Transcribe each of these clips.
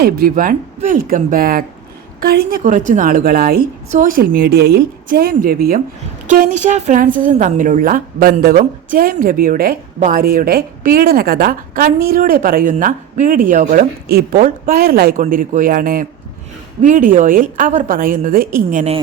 Hi everyone, welcome back. കഴിഞ്ഞ കുറച്ചു നാളുകളായി സോഷ്യൽ മീഡിയയിൽ ജയം രവിയും കെനിഷ ഫ്രാൻസിസും തമ്മിലുള്ള ബന്ധവും ജയം രവിയുടെ ഭാര്യയുടെ പീഡന കഥ കണ്ണീരോടെ പറയുന്ന വീഡിയോകളും ഇപ്പോൾ വൈറലായിക്കൊണ്ടിരിക്കുകയാണ്. വീഡിയോയിൽ അവർ പറയുന്നത് ഇങ്ങനെ: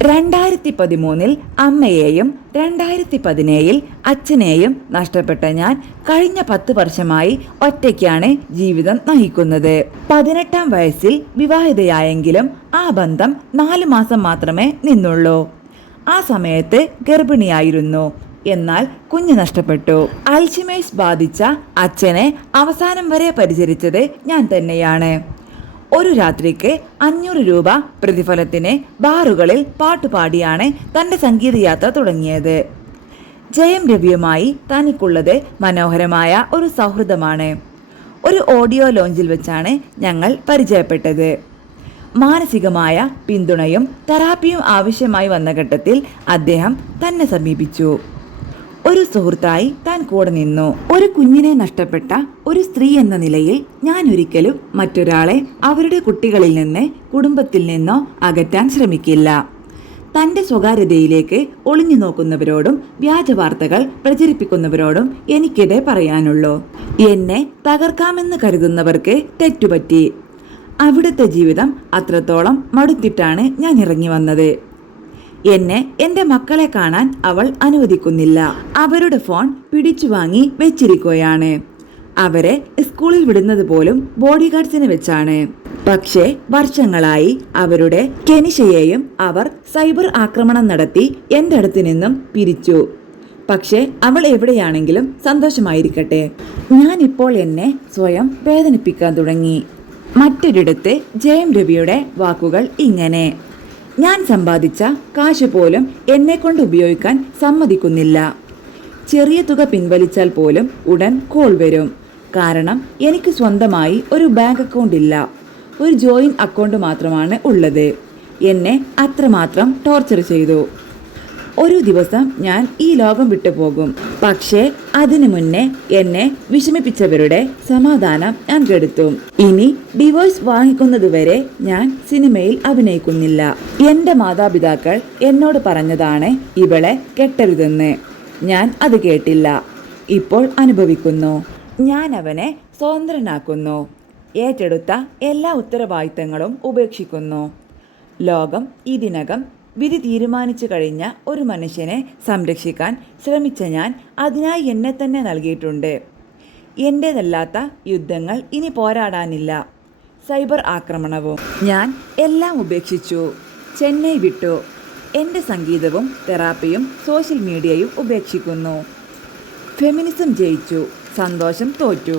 2013 അമ്മയെയും 2017 അച്ഛനെയും നഷ്ടപ്പെട്ട ഞാൻ കഴിഞ്ഞ 10 വർഷമായി ഒറ്റയ്ക്കാണ് ജീവിതം നയിക്കുന്നത്. 18-ാം വയസ്സിൽ വിവാഹിതയായെങ്കിലും ആ ബന്ധം 4 മാസം മാത്രമേ നിന്നുള്ളൂ. ആ സമയത്ത് ഗർഭിണിയായിരുന്നു. എന്നാൽ കുഞ്ഞ് നഷ്ടപ്പെട്ടു. അൽഷിമേഴ്സ് ബാധിച്ച അച്ഛനെ അവസാനം വരെ പരിചരിച്ചത് ഞാൻ തന്നെയാണ്. ഒരു രാത്രിക്ക് 500 രൂപ പ്രതിഫലത്തിന് ബാറുകളിൽ പാട്ടുപാടിയാണ് തൻ്റെ സംഗീതയാത്ര തുടങ്ങിയത്. ജയം രവിയുമായി തനിക്കുള്ളത് മനോഹരമായ ഒരു സൗഹൃദമാണ്. ഒരു ഓഡിയോ ലോഞ്ചിൽ വെച്ചാണ് ഞങ്ങൾ പരിചയപ്പെട്ടത്. മാനസികമായ പിന്തുണയും തെറാപ്പിയും ആവശ്യമായി വന്ന ഘട്ടത്തിൽ അദ്ദേഹം തന്നെ സമീപിച്ചു. ഒരു സുഹൃത്തായി താൻ കൂടെ നിന്നു. ഒരു കുഞ്ഞിനെ നഷ്ടപ്പെട്ട ഒരു സ്ത്രീ എന്ന നിലയിൽ ഞാൻ ഒരിക്കലും മറ്റൊരാളെ അവരുടെ കുട്ടികളിൽ നിന്ന്, കുടുംബത്തിൽ നിന്നോ അകറ്റാൻ ശ്രമിക്കില്ല. തൻ്റെ സ്വകാര്യതയിലേക്ക് ഒളിഞ്ഞു നോക്കുന്നവരോടും വ്യാജ വാർത്തകൾ പ്രചരിപ്പിക്കുന്നവരോടും എനിക്കിതേ പറയാനുള്ളൂ. എന്നെ തകർക്കാമെന്ന് കരുതുന്നവർക്ക് തെറ്റുപറ്റി. അവിടുത്തെ ജീവിതം അത്രത്തോളം മടുത്തിട്ടാണ് ഞാൻ ഇറങ്ങി വന്നത്. എന്നെ എൻ്റെ മക്കളെ കാണാൻ അവൾ അനുവദിക്കുന്നില്ല. അവരുടെ ഫോൺ പിടിച്ചു വാങ്ങി വെച്ചിരിക്കുകയാണ്. അവരെ സ്കൂളിൽ വിടുന്നത് പോലും ബോഡി ഗാർഡ്സിനെ വെച്ചാണ്. പക്ഷേ വർഷങ്ങളായി അവരുടെ കെനിഷയെയും അവർ സൈബർ ആക്രമണം നടത്തി എൻ്റെ അടുത്ത് നിന്നും പിരിച്ചു. പക്ഷേ അവൾ എവിടെയാണെങ്കിലും സന്തോഷമായിരിക്കട്ടെ. ഞാനിപ്പോൾ എന്നെ സ്വയം വേദനിപ്പിക്കാൻ തുടങ്ങി. മറ്റൊരിടത്ത് ജയം രവിയുടെ വാക്കുകൾ ഇങ്ങനെ: ഞാൻ സമ്പാദിച്ച കാശ് പോലും എന്നെ കൊണ്ട് ഉപയോഗിക്കാൻ സമ്മതിക്കുന്നില്ല. ചെറിയ തുക പിൻവലിച്ചാൽ പോലും ഉടൻ കോൾ വരും. കാരണം എനിക്ക് സ്വന്തമായി ഒരു ബാങ്ക് അക്കൗണ്ട് ഇല്ല. ഒരു ജോയിന്റ് അക്കൗണ്ട് മാത്രമാണ് ഉള്ളത്. എന്നെ അത്രമാത്രം ടോർച്ചർ ചെയ്തു. ഒരു ദിവസം ഞാൻ ഈ ലോകം വിട്ടുപോകും. പക്ഷേ അതിനു മുന്നേ എന്നെ വിഷമിപ്പിച്ചവരുടെ സമാധാനം ഞാൻ കെടുത്തും. ഇനി ഡിവോഴ്സ് വാങ്ങിക്കുന്നതുവരെ ഞാൻ സിനിമയിൽ അഭിനയിക്കുന്നില്ല. എൻ്റെ മാതാപിതാക്കൾ എന്നോട് പറഞ്ഞതാണ് ഇവളെ കെട്ടരുതെന്ന്. ഞാൻ അത് കേട്ടില്ല. ഇപ്പോൾ അനുഭവിക്കുന്നു. ഞാൻ അവനെ സ്വതന്ത്രനാക്കുന്നു. ഏറ്റെടുത്ത എല്ലാ ഉത്തരവാദിത്തങ്ങളും ഉപേക്ഷിക്കുന്നു. ലോകം ഇതിനകം വിധി തീരുമാനിച്ചു കഴിഞ്ഞ ഒരു മനുഷ്യനെ സംരക്ഷിക്കാൻ ശ്രമിച്ച ഞാൻ അതിനായി എന്നെ തന്നെ നൽകിയിട്ടുണ്ട്. എൻ്റേതല്ലാത്ത യുദ്ധങ്ങൾ ഇനി പോരാടാനില്ല. സൈബർ ആക്രമണവും ഞാൻ എല്ലാം ഉപേക്ഷിച്ചു. ചെന്നൈ വിട്ടു. എൻ്റെ സംഗീതവും തെറാപ്പിയും സോഷ്യൽ മീഡിയയും ഉപേക്ഷിക്കുന്നു. ഫെമിനിസം ജയിച്ചു. സന്തോഷം തോറ്റു.